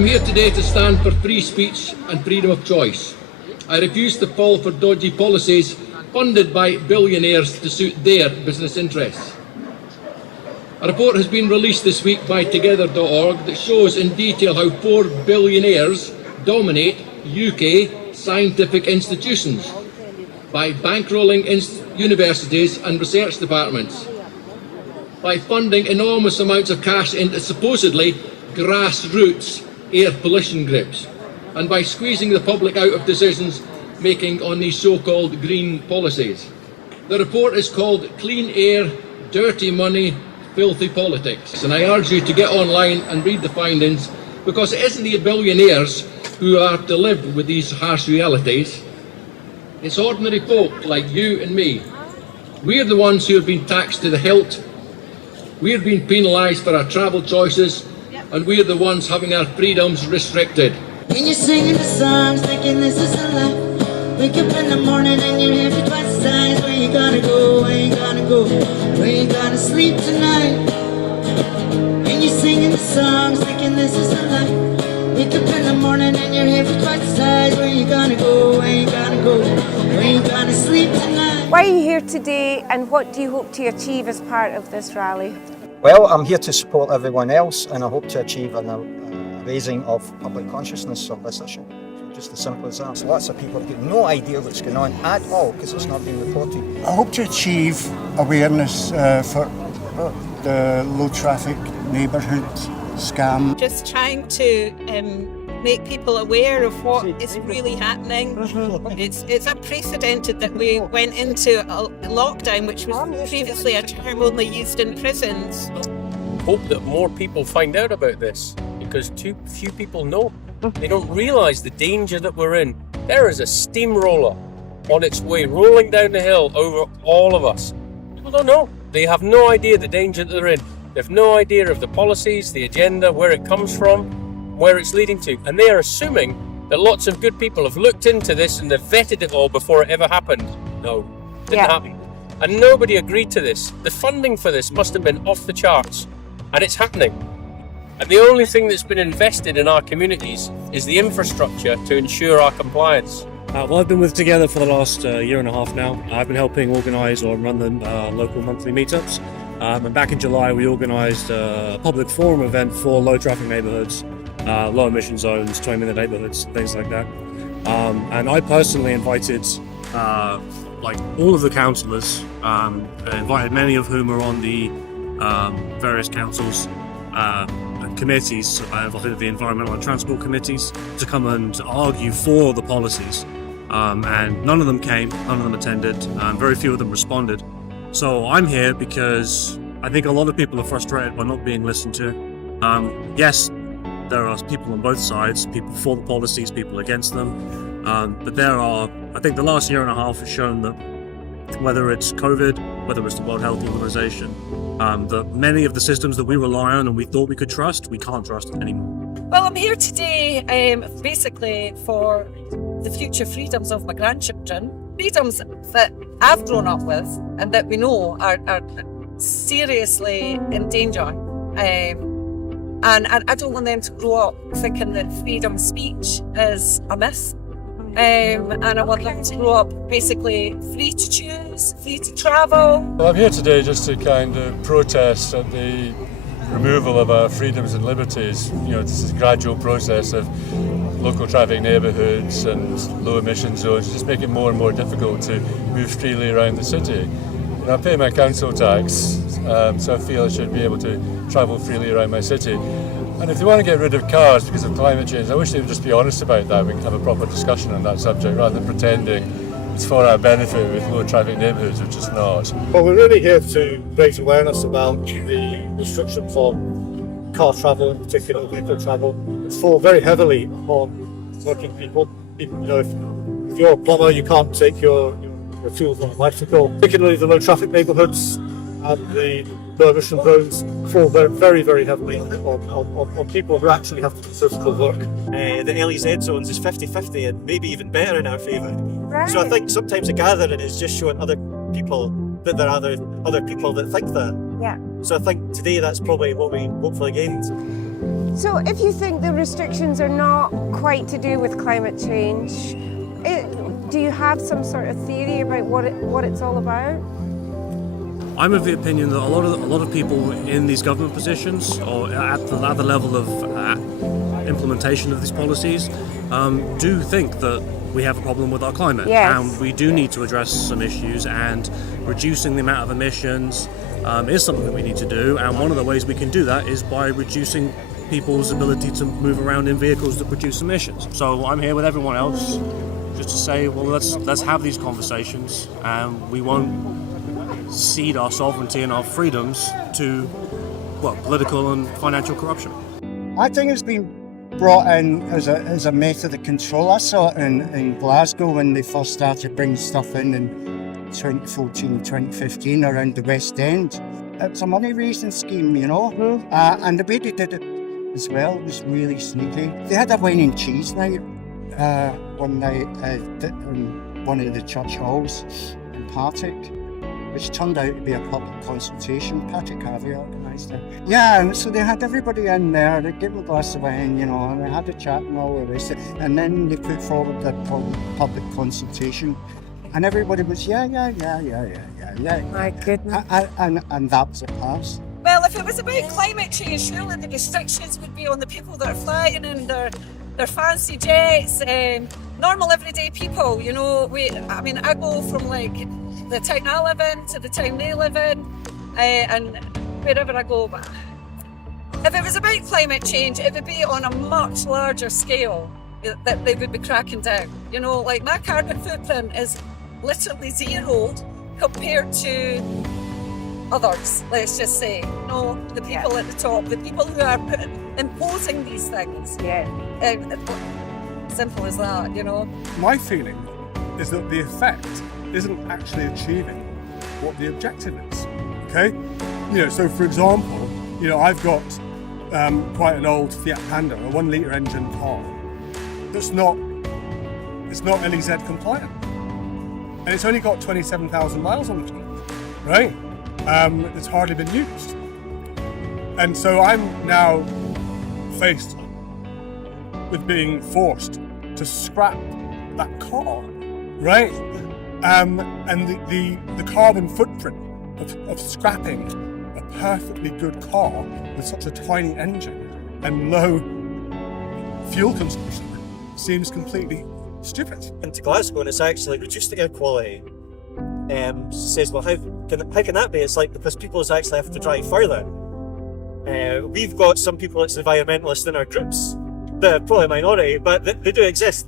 I'm here today to stand for free speech and freedom of choice. I refuse to fall for dodgy policies funded by billionaires to suit their business interests. A report has been released this week by Together.org that shows in detail how 4 billionaires dominate UK scientific institutions by bankrolling universities and research departments, by funding enormous amounts of cash into supposedly grassroots air pollution grips, and by squeezing the public out of decisions making on these so-called green policies. The report is called Clean Air, Dirty Money, Filthy Politics, and I urge you to get online and read the findings, because it isn't the billionaires who have to live with these harsh realities. It's ordinary folk like you and me. We're the ones who have been taxed to the hilt. We're being penalised for our travel choices, and we're the ones having our freedoms restricted. When you're singing the songs, thinking this is a life, wake up in the morning and you're here for twice the size. Where you gonna go? Where you gonna go? Where you gonna sleep tonight? When you're singing the songs, thinking this is a life, wake up in the morning and you're here for twice the size. Where you gonna go? Where you gonna go? Where you gonna sleep tonight? Why are you here today, and what do you hope to achieve as part of this rally? Well, I'm here to support everyone else, and I hope to achieve a raising of public consciousness of this issue. Just as simple as that. So lots of people have got no idea what's going on at all because it's not being reported. I hope to achieve awareness for the low traffic neighbourhood scam. Just trying to make people aware of what is really happening. It's unprecedented that we went into a lockdown, which was previously a term only used in prisons. Hope that more people find out about this, because too few people know. They don't realise the danger that we're in. There is a steamroller on its way rolling down the hill over all of us. People don't know. They have no idea the danger that they're in. They have no idea of the policies, the agenda, where it comes from, where it's leading to. And they are assuming that lots of good people have looked into this and they've vetted it all before it ever happened. No, didn't happen. And nobody agreed to this. The funding for this must have been off the charts. And it's happening. And the only thing that's been invested in our communities is the infrastructure to ensure our compliance. Well, I've been with Together for the last year and a half now. I've been helping organise or run the local monthly meetups. And back in July, we organised a public forum event for low traffic neighbourhoods, low emission zones, 20-minute neighbourhoods, things like that. And I personally invited all of the councillors, invited many of whom are on the various councils and committees, the environmental and transport committees, to come and argue for the policies. And none of them came, none of them attended, very few of them responded. So I'm here because I think a lot of people are frustrated by not being listened to. Yes, there are people on both sides, people for the policies, people against them. But I think the last year and a half has shown that whether it's COVID, whether it's the World Health Organization, that many of the systems that we rely on and we thought we could trust, we can't trust anymore. Well, I'm here today basically for the future freedoms of my grandchildren, freedoms that I've grown up with and that we know are seriously in danger. And I don't want them to grow up thinking that freedom of speech is a myth. And I want them to grow up basically free to choose, free to travel. Well, I'm here today just to kind of protest at the removal of our freedoms and liberties. You know, this is a gradual process of local traffic neighbourhoods and low emission zones, just make it more and more difficult to move freely around the city. And I pay my council tax, so I feel I should be able to travel freely around my city. And if they want to get rid of cars because of climate change, I wish they would just be honest about that. We can have a proper discussion on that subject rather than pretending it's for our benefit with low traffic neighbourhoods, which is not. Well, we're really here to raise awareness about the restrictions on car travel, in particular vehicle travel. It's fall very heavily on working people. You know, if you're a plumber, you can't take your tools on a bicycle. Particularly the low traffic neighbourhoods and the low emission zones fall very, very heavily on people who actually have to do physical work. The LEZ zones is 50-50 and maybe even better in our favour. Right. So I think sometimes a gathering is just showing other people that there are other people that think that. Yeah. So I think today that's probably what we hopefully gained. So if you think the restrictions are not quite to do with climate change, do you have some sort of theory about what it's all about? I'm of the opinion that a lot of people in these government positions, or at the level of implementation of these policies, do think that we have a problem with our climate, Yes. and we do need to address some issues, and reducing the amount of emissions is something that we need to do, and one of the ways we can do that is by reducing people's ability to move around in vehicles that produce emissions. So I'm here with everyone else just to say, well, let's have these conversations, and we won't cede our sovereignty and our freedoms to, well, political and financial corruption. I think it's been brought in as a method of control. I saw it in Glasgow when they first started bringing stuff in 2014, 2015 around the West End. It was a money-raising scheme, you know, and the way they did it as well was really sneaky. They had a wine and cheese night one night in one of the church halls in Partick, which turned out to be a public consultation. Patrick Harvey organised it. Yeah, and so they had everybody in there, they gave them a glass of wine, you know, and they had a chat and all the rest. And then they put forward the public consultation, and everybody was, yeah. My goodness. And that was a pass. Well, if it was about climate change, surely the restrictions would be on the people that are flying in their fancy jets, normal everyday people, you know. I go from like the town I live in to the town they live in, and wherever I go. But if it was about climate change, it would be on a much larger scale that they would be cracking down. You know, like my carbon footprint is literally zero compared to others, let's just say. You know, the people at the top, the people who are imposing these things. Yeah. Simple as that, you know. My feeling is that the effect isn't actually achieving what the objective is. Okay, you know. So, for example, you know, I've got quite an old Fiat Panda, a 1 litre engine car. It's not LEZ compliant, and it's only got 27,000 miles on it, right? It's hardly been used, and so I'm now faced with being forced to scrap that car, right? And the carbon footprint of scrapping a perfectly good car with such a tiny engine and low fuel consumption seems completely stupid. Into Glasgow, and it's actually reduced the air quality. Says, well, how can that be? It's like because people actually have to drive further. We've got some people that's environmentalists in our groups. They're probably a minority, but they do exist.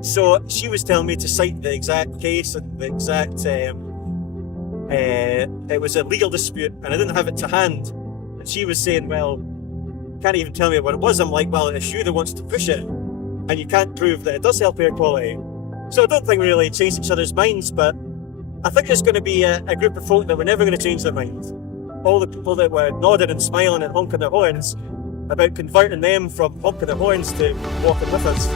So she was telling me to cite the exact case and the exact. It was a legal dispute, and I didn't have it to hand. And she was saying, "Well, can't even tell me what it was." I'm like, "Well, it's you that wants to push it, and you can't prove that it does help air quality." So I don't think we really changed each other's minds, but I think there's going to be a group of folk that were never going to change their minds. All the people that were nodding and smiling and honking their horns about converting them from honking their horns to walking with us.